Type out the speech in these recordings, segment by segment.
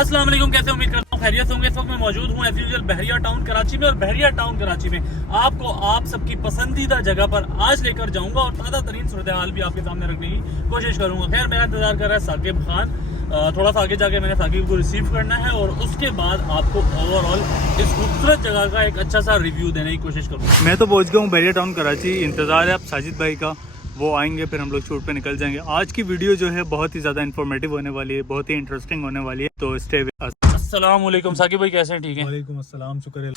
अस्सलाम वालेकुम, कैसे उम्मीद करता हूँ खैरियत से होंगे। इस वक्त मैं मौजूद हूँ एज यूजुअल बहरिया टाउन कराची में, और बहरिया टाउन कराची में आपको आप सबकी पसंदीदा जगह पर आज लेकर जाऊंगा और ताज़ा तरीन सूरत हाल भी आपके सामने रखने की कोशिश करूंगा। खैर, मेरा इंतजार कर रहा है साकिब खान। थोड़ा सा आगे जाके मैंने साकिब को रिसीव करना है और उसके बाद आपको ओवरऑल इस खूबसूरत जगह का एक अच्छा सा रिव्यू देने की कोशिश करूँगा। मैं तो पहुंच गया हूँ बहरिया टाउन कराची। इंतज़ार है अब साजिद भाई का, वो आएंगे फिर हम लोग शूट पे निकल जाएंगे। आज की वीडियो जो है बहुत ही ज़्यादा इन्फॉर्मेटिव होने वाली है, बहुत ही इंटरेस्टिंग होने वाली है, तो स्टे विद अस। अस्सलाम वालेकुम साकिब भाई, कैसे हैं? ठीक है। वालेकुम अस्सलाम, शुक्र है।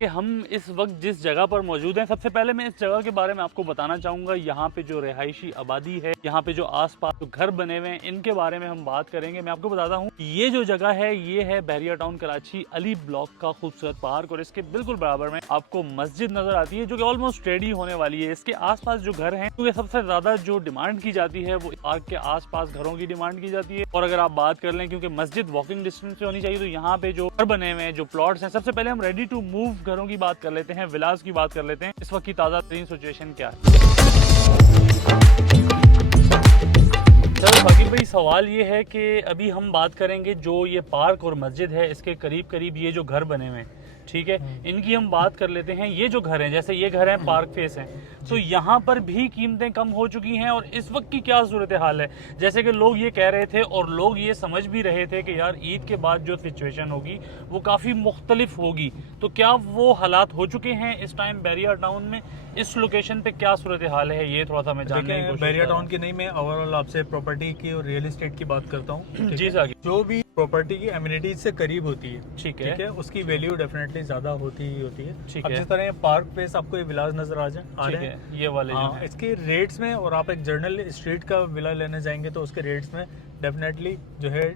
कि हम इस वक्त जिस जगह पर मौजूद हैं, सबसे पहले मैं इस जगह के बारे में आपको बताना चाहूँगा। यहाँ पे जो रिहायशी आबादी है, यहाँ पे जो आसपास जो घर बने हुए हैं, इनके बारे में हम बात करेंगे। मैं आपको बताता हूँ, ये जो जगह है ये है बहरिया टाउन कराची अली ब्लॉक का खूबसूरत पार्क, और इसके बिल्कुल बराबर में आपको मस्जिद नजर आती है जो कि ऑलमोस्ट रेडी होने वाली है। इसके आसपास जो घर हैं, क्योंकि सबसे ज्यादा जो डिमांड की जाती है वो पार्क के आसपास घरों की डिमांड की जाती है। और अगर आप बात कर लें, क्योंकि मस्जिद वॉकिंग डिस्टेंस पे होनी चाहिए, तो यहाँ पे जो घर बने हुए हैं, जो प्लॉट्स हैं, सबसे पहले हम रेडी टू मूव घरों की बात कर लेते हैं, विलास की बात कर लेते हैं। इस वक्त की ताज़ा तरीन सिचुएशन क्या है? सर साकिब भाई, सवाल ये है कि अभी हम बात करेंगे जो ये पार्क और मस्जिद है, इसके करीब करीब ये जो घर बने हुए हैं, ठीक है, इनकी हम बात कर लेते हैं। ये जो घर हैं, जैसे ये घर हैं पार्क फेस हैं, तो यहाँ पर भी कीमतें कम हो चुकी हैं। और इस वक्त की क्या सूरत हाल है, जैसे कि लोग ये कह रहे थे और लोग ये समझ भी रहे थे कि यार ईद के बाद जो सिचुएशन होगी वो काफ़ी मुख्तलिफ होगी, तो क्या वो हालात हो चुके हैं इस टाइम बहरिया टाउन में? इस लोकेशन पे क्या सूरत हाल है, ये थोड़ा सा मैं जानने की कोशिश बहरिया टाउन की नहीं, मैं ओवरऑल आपसे प्रॉपर्टी की और रियल एस्टेट की बात करता हूँ। जी साकिब, जो भी प्रॉपर्टी की एमिनिटीज से करीब होती है, ठीक है, उसकी वैल्यू डेफिनेटली ज्यादा होती ही होती है। ठीक अब है, जिस तरह पार्क प्लेस आपको ये विलास नजर आ ठीक रहे है, हैं, ये वाले जो हाँ, हैं। इसके रेट्स में, और आप एक जर्नल स्ट्रीट का विला लेने जाएंगे तो उसके रेट्स में डेफिनेटली जो है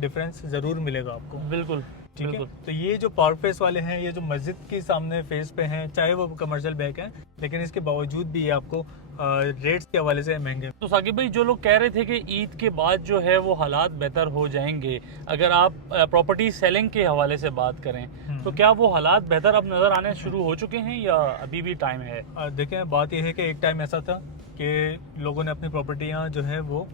डिफरेंस जरूर मिलेगा आपको। बिल्कुल, ठीक है। बिल्कुल। तो ये जो पार्क फेस वाले हैं, ये जो मस्जिद के सामने फेस पे हैं, चाहे वो कमर्शियल बैंक हैं, लेकिन इसके बावजूद भी ये आपको रेट्स के हवाले से महंगे। तो साकिब भाई, जो लोग कह रहे थे कि ईद के बाद जो है वो हालात बेहतर हो जाएंगे, अगर आप प्रॉपर्टी सेलिंग के हवाले से बात करें, तो क्या वो हालात बेहतर अब नजर आने शुरू हो चुके हैं या अभी भी टाइम है? देखें, बात यह है कि एक टाइम ऐसा था कि लोगों ने अपनी प्रॉपर्टियां जो है वो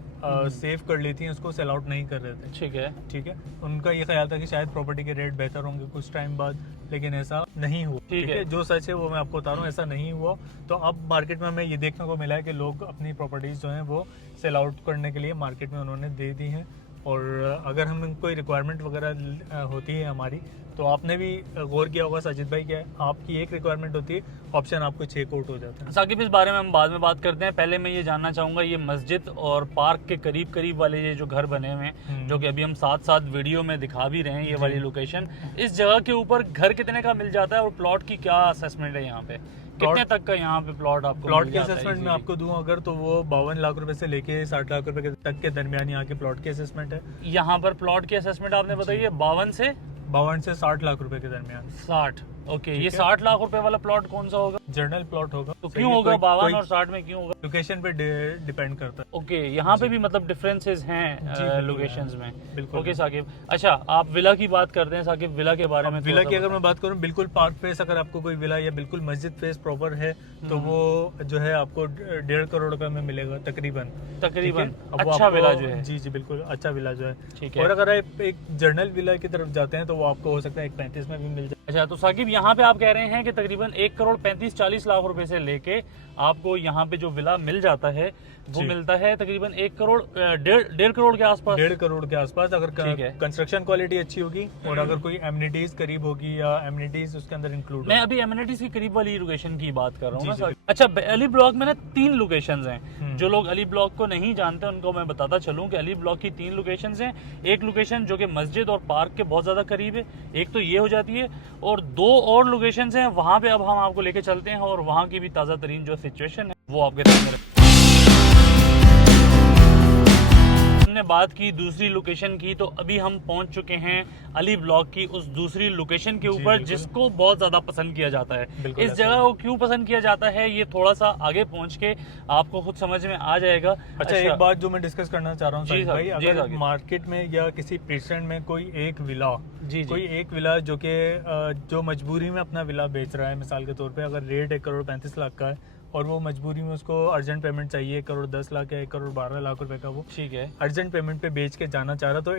सेव कर ली थी, उसको सेल आउट नहीं कर रहे थे। ठीक है, ठीक है। उनका ये ख्याल था कि शायद प्रॉपर्टी के रेट बेहतर होंगे कुछ टाइम बाद, लेकिन ऐसा नहीं हुआ। ठीक है। जो सच है वो मैं आपको बता रहा हूँ, ऐसा नहीं हुआ। तो अब मार्केट में हमें ये देखने को मिला है कि लोग अपनी प्रॉपर्टीज जो हैं वो सेल आउट करने के लिए मार्केट में उन्होंने दे दी हैं। और अगर हम कोई रिक्वायरमेंट वगैरह होती है हमारी, तो आपने भी गौर किया होगा साजिद भाई, क्या है, आपकी एक रिक्वायरमेंट होती है, ऑप्शन आपको 6 कोट हो जाता है। साकिब इस बारे में हम बाद में बात करते हैं। पहले मैं ये जानना चाहूँगा, ये मस्जिद और पार्क के करीब करीब वाले ये जो घर बने हुए हैं, जो कि अभी हम साथ साथ वीडियो में दिखा भी रहे हैं, ये वाली लोकेशन, इस जगह के ऊपर घर कितने का मिल जाता है और प्लॉट की क्या असेसमेंट है यहाँ पे? कितने तक का यहाँ पे प्लॉट आपको प्लॉट की असेसमेंट में आपको दूं अगर, तो वो 52 लाख रुपए से लेके 60 लाख रुपए तक के दरमियान यहाँ के प्लॉट की असेसमेंट है। यहाँ पर प्लॉट की असेसमेंट आपने बताई है 52 से 60 लाख रुपए के दरमियान। 60। ओके, ये 60 लाख रुपए वाला प्लॉट कौन सा होगा? जर्नल प्लॉट होगा। तो क्यों होगा 52 और 60 में क्यों होगा? लोकेशन पे डिपेंड करता है। ओके, यहाँ पे भी मतलब डिफरेंसेस हैं लोकेशंस में। बिल्कुल। ओके साकिब, अच्छा आप विला की बात करते हैं साकिब, विला के बारे में विला की अगर मैं बात करूँ, बिल्कुल पार्क फेस अगर आपको कोई विला या बिल्कुल मस्जिद फेस प्रॉपर है, तो वो जो है आपको 1.5 करोड़ रुपए में मिलेगा तकरीबन। अच्छा विला जो है। जी जी, बिल्कुल अच्छा विला जो है। ठीक है। और अगर आप एक जर्नल विला की तरफ जाते हैं तो वो आपको हो सकता है 1.35 में भी मिल जाए। अच्छा, तो साकिब यहाँ पे आप कह रहे हैं कि तकरीबन 1 करोड़ 35-40 लाख रुपए से लेके आपको यहाँ पे जो विला मिल जाता है वो मिलता है तकरीबन 1 करोड़ 1.5 करोड़ के आसपास। 1.5 करोड़ के आसपास, अगर कंस्ट्रक्शन क्वालिटी अच्छी होगी और अगर कोई एमिनिटीज करीब होगी या एमिनिटीज उसके अंदर इंक्लूड। मैं अभी एमिनिटीज की करीब वाली लोकेशन की बात कर रहा हूँ ना। अच्छा, अली ब्लॉक में ना 3 लोकेशंस हैं। जो लोग अली ब्लॉक को नहीं जानते उनको मैं बताता चलूँ कि अली ब्लॉक की 3 लोकेशंस हैं। एक लोकेशन जो कि मस्जिद और पार्क के बहुत ज्यादा करीब है, एक तो ये हो जाती है, और 2 और लोकेशंस हैं। वहां पे अब हम आपको लेके चलते हैं और वहां की भी ताजा तरीन जो सिचुएशन है वो आपके सामने रखते हैं। हमने बात की दूसरी लोकेशन की, तो अभी हम पहुंच चुके हैं अली ब्लॉक की उस दूसरी लोकेशन के ऊपर, जिसको बहुत ज्यादा पसंद किया जाता है। इस जगह को क्यों पसंद किया जाता है ये थोड़ा सा आगे पहुंच के आपको खुद समझ में आ जाएगा। अच्छा, एक बात जो मैं डिस्कस करना चाह रहा हूँ भाई, अगर मार्केट में या किसी पेशेंट में कोई एक विला, कोई एक विला जो कि जो मजबूरी में अपना विला बेच रहा है, मिसाल के तौर पे अगर रेट 1 करोड़ 35 लाख का है और वो मजबूरी में उसको अर्जेंट पेमेंट चाहिए, 1,10,00,000 या 1,12,00,000 रुपए का वो ठीक है। अर्जेंट पेमेंट पे बेच के जाना चाह रहा, तो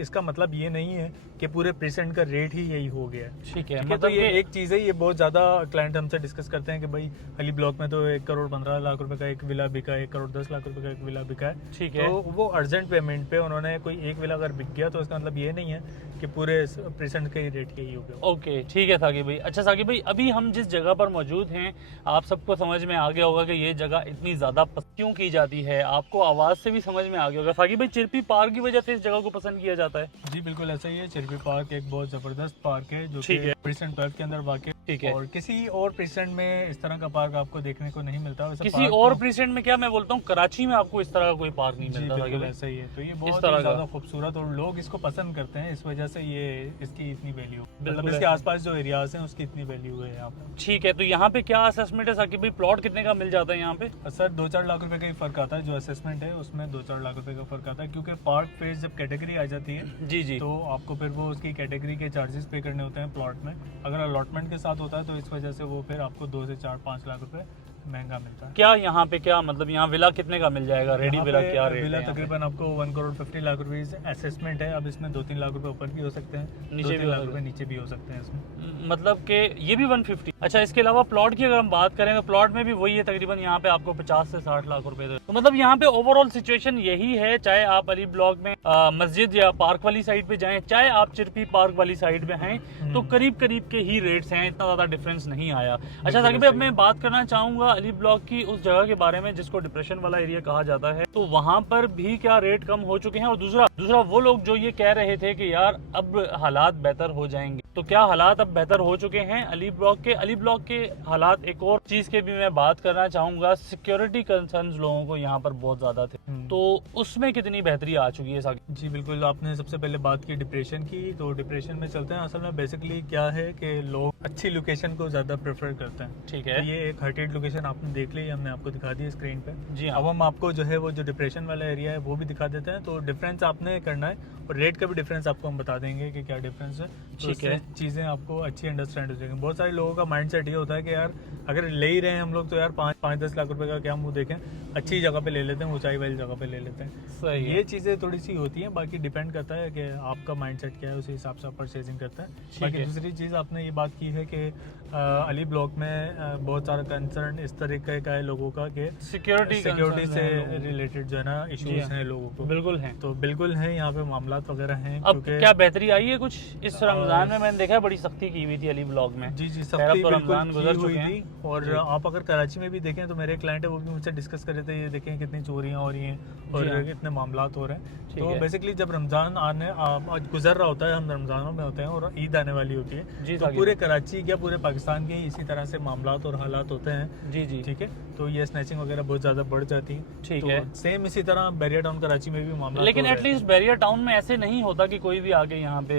इसका मतलब ये नहीं है कि पूरे प्रेजेंट का रेट ही यही हो गया है। ठीक है, ठीक है, मतलब तो ये कि एक चीज़ है, ये बहुत ज़्यादा क्लाइंट हमसे डिस्कस करते हैं कि भाई अली ब्लॉक में तो 1,15,00,000 रुपए का एक विला बिका है, 1,10,00,000 रुपए का एक विला बिका है। ठीक है। तो वो अर्जेंट पेमेंट पे उन्होंने कोई एक विला अगर बिक गया तो इसका मतलब ये नहीं है कि पूरे प्रेजेंट का ही रेट यही हो गया। ओके, ठीक है साकिब भाई। अच्छा साकिब भाई, अभी हम जिस जगह पर मौजूद हैं, आप सबको समझ में आ गया होगा कि ये जगह इतनी ज़्यादा पसंद क्यों की जाती है। आपको आवाज़ से भी समझ में आ गया होगा साकिब भाई, चिरपी पार्क की वजह से इस जगह को पसंद किया जाता है। जी बिल्कुल ऐसा ही है। चिरपी पार्क एक बहुत ज़बरदस्त पार्क है जो ठीक कि है। प्रेसिडेंट पार्क के अंदर वाक़ है। ठीक है। और किसी और प्रेसिडेंट में इस तरह का पार्क आपको देखने को नहीं मिलता। वैसे किसी पार्क और तो- प्रेसिडेंट में क्या, मैं बोलता हूँ कराची में आपको इस तरह का कोई पार्क नहीं जी मिलता साकिब बिल्कुल भाई। ऐसा ही है। तो ये बहुत तरह ही का। ज़्यादा खूबसूरत और लोग इसको पसंद करते हैं, इस वजह से ये इसकी इतनी वैल्यू, मतलब बिल्कुल इसके ऐसा। आसपास जो एरियाज हैं उसकी इतनी वैल्यू है यहाँ पर। ठीक है, तो यहाँ पे क्या असेसमेंट है साकिब भाई, प्लॉट कितने का मिल जाता है यहाँ पे? सर 2-4 लाख रुपए का ही फ़र्क आता है, जो असेसमेंट है उसमें 2-4 लाख रुपए का फ़र्क आता है, क्योंकि पार्क फेज जब कैटेगरी आ जाती है जी जी। तो आपको फिर वो उसकी कैटेगरी के चार्जेस पे करने होते हैं प्लॉट में। अगर अलॉटमेंट के साथ होता है तो इस वजह से वो फिर आपको 2 से 4-5 लाख रुपए महंगा मिलता है। क्या यहाँ पे क्या मतलब, यहाँ विला कितने का मिल जाएगा, रेडी यहाँ विला पे क्या रेट विला है यहाँ पे? तकरीबन आपको 1,50,00,000 रुपीज़ असेसमेंट है। अब इसमें 2-3 लाख रुपए ऊपर भी हो सकते हैं, नीचे 2-3 भी हो लाख सकते रुपए नीचे भी हो सकते हैं इसमें। मतलब कि ये भी 150। अच्छा, इसके अलावा प्लॉट की अगर हम बात करें तो प्लॉट में भी वही है तकरीबन, यहाँ पे आपको 50 से 60 लाख रुपए दे। तो मतलब यहाँ पे ओवरऑल सिचुएशन यही है, चाहे आप अली ब्लॉक में मस्जिद या पार्क वाली साइड पे जाएं, चाहे आप चिरपी पार्क वाली साइड पे हैं, तो करीब करीब के ही रेट्स हैं, इतना ज़्यादा डिफरेंस नहीं आया। अच्छा साकिब भाई, अब मैं बात करना चाहूँगा अली ब्लॉक की उस जगह के बारे में जिसको डिप्रेशन वाला एरिया कहा जाता है, तो वहाँ पर भी क्या रेट कम हो चुके हैं? और दूसरा वो लोग जो ये कह रहे थे कि यार अब हालात बेहतर हो जाएंगे, तो क्या हालात अब बेहतर हो चुके हैं अली ब्लॉक के? अली ब्लॉक के हालात, एक और चीज के भी मैं बात करना चाहूंगा, सिक्योरिटी कंसर्न्स लोगों को यहाँ पर बहुत ज्यादा थे, तो उसमें कितनी बेहतरी आ चुकी है साकिब? जी बिल्कुल, आपने सबसे पहले बात की डिप्रेशन की, तो डिप्रेशन में चलते हैं। असल में बेसिकली क्या है कि लोग अच्छी लोकेशन को ज़्यादा प्रेफर करते हैं। ठीक तो है। ये एक हर्टेड लोकेशन आपने देख ली, हमने आपको दिखा दी स्क्रीन पे। जी हाँ। अब हम आपको जो है वो जो डिप्रेशन वाला एरिया है वो भी दिखा देते हैं। तो डिफरेंस आपने करना है और रेट का भी डिफरेंस आपको हम बता देंगे कि क्या डिफरेंस है। तो ठीक है। चीज़ें आपको अच्छी अंडरस्टैंड हो जाएंगी। बहुत सारे लोगों का माइंडसेट ये होता है कि यार अगर ले ही रहे हैं हम लोग तो यार 5-10 लाख रुपए का क्या मुंह देखें, अच्छी जगह पे ले लेते हैं, ऊंचाई वाली जगह पे ले लेते हैं। सही है। ये चीज़ें थोड़ी सी होती हैं, बाकी डिपेंड करता है कि आपका माइंडसेट क्या है, उसी हिसाब से आप परचेजिंग करते हैं। बाकी है। दूसरी चीज़ आपने ये बात की है कि अली ब्लॉक में बहुत सारा कंसर्न इस तरीके का है लोगों का कि सिक्योरिटी से रिलेटेड जो है ना इश्यूज हैं लोगों को। बिल्कुल है। तो बिल्कुल है, यहाँ पे मामलात वगैरह हैं। अब क्या बेहतरी आई है कुछ? इस रमजान में मैंने देखा है बड़ी सख्ती की हुई थी अली ब्लॉक में। जी खैर, सख्ती अब तो बिल्कुल रमजान की गुजर हुई चुके थी। हैं। और जी। आप अगर कराची में भी देखें तो मेरे क्लाइंट है वो भी मुझसे डिस्कस कर रहे थे, ये देखें कितनी चोरियां हो रही हैं और जी हाँ। कितने मामलात हो रहे हैं। ठीक तो है। बेसिकली जब रमजान आज गुजर रहा होता है, हम रमजानों में होते हैं और ईद आने वाली होती जी है, तो साकिब। पूरे कराची या पूरे पाकिस्तान के ही इसी तरह से मामलात और हालात होते हैं। जी जी। ठीक है, तो ये स्नैचिंग वगैरह बहुत ज़्यादा बढ़ जाती है। ठीक तो है। सेम इसी तरह बैरियर टाउन कराची में भी मामला, लेकिन एटलीस्ट बैरियर टाउन में ऐसे नहीं होता कि कोई भी आके यहाँ पे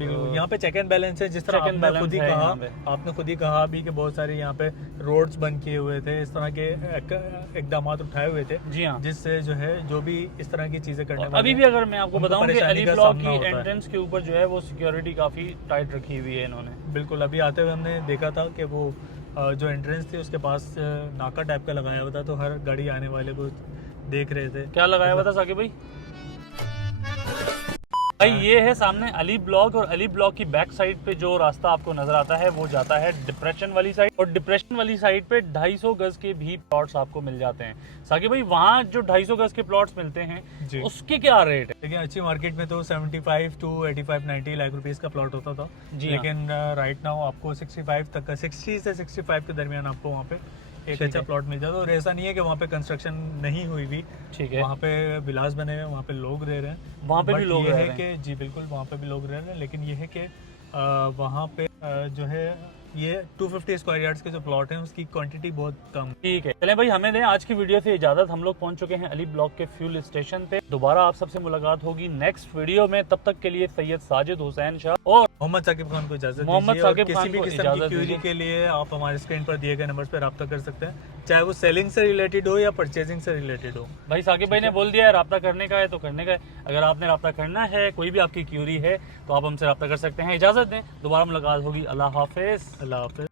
यहाँ पे चेक एंड बैलेंस है। जिस तरह check and आपने खुद ही balance है कहा, यहाँ पे। आपने खुद ही कहा अभी कि बहुत सारे यहाँ पे रोड्स बंद किए हुए थे, इस तरह के इकदाम उठाए हुए थे, जी हाँ। जिससे जो है जो भी इस तरह की चीजें करने और वाले अभी भी हैं, अगर मैं आपको उनको बताऊं कि परेशानी अली का ब्लॉक सामना की होता है। एंट्रेंस के ऊपर जो है वो सिक्योरिटी काफी टाइट रखी हुई है इन्होंने। बिल्कुल, अभी आते हुए हमने देखा था कि वो जो एंट्रेंस थी उसके पास नाका टाइप का लगाया हुआ था, तो हर गाड़ी आने वाले को देख रहे थे। क्या लगाया हुआ था साकिब भाई? भाई ये है सामने अली ब्लॉक, और अली ब्लॉक की बैक साइड पे जो रास्ता आपको नजर आता है वो जाता है डिप्रेशन वाली साइड, और डिप्रेशन वाली साइड पे 250 गज के भी प्लॉट्स आपको मिल जाते हैं। साकिब भाई, वहाँ जो 250 गज के प्लॉट्स मिलते हैं जी। उसके क्या रेट है? लेकिन अच्छी मार्केट में तो 75 to 85-90 लाख रुपीस का प्लॉट होता था। जी हाँ। लेकिन राइट नाउ आपको 65 तक का, 60 से 65 के दरमियान आपको वहाँ पे एक ठीक अच्छा है। प्लॉट मिल जाता है। और ऐसा नहीं है कि वहाँ पे कंस्ट्रक्शन नहीं हुई भी, ठीक है। वहाँ पे विलास बने हुए हैं, वहाँ पे लोग रह रहे हैं। वहाँ पे भी But लोग ये रह है रहे हैं। कि जी बिल्कुल वहाँ पे भी लोग रह रहे हैं, लेकिन ये है कि वहाँ पे जो है ये 250 स्क्वायर यार्ड्स के जो प्लॉट हैं उसकी क्वांटिटी बहुत कम। ठीक है, चलें भाई, हमें दें आज की वीडियो से इजाजत। हम लोग पहुंच चुके हैं अली ब्लॉक के फ्यूल स्टेशन पे। दोबारा आप सबसे मुलाकात होगी नेक्स्ट वीडियो में। तब तक के लिए सैयद साजिद हुसैन शाह और मोहम्मद साकिब खान को इजाजत मोहम्मद दीजिए। और साकिब किसी खान भी को किस्म की इजाजत क्यूरी दीजिए। के लिए आप हमारे स्क्रीन पर दिए गए नंबर्स पर रब्ता कर सकते हैं, चाहे वो सेलिंग से रिलेटेड हो या परचेजिंग से रिलेटेड हो। भाई साकिब भाई ने बोल दिया है रब्ता करने का है तो करने का है। अगर आपने रब्ता करना है, कोई भी आपकी क्यूरी है, तो आप हमसे रब्ता कर सकते हैं। इजाजत दें, दोबारा मुलाकात होगी। अल्लाह हाफिज। अल्लाह हाफिज।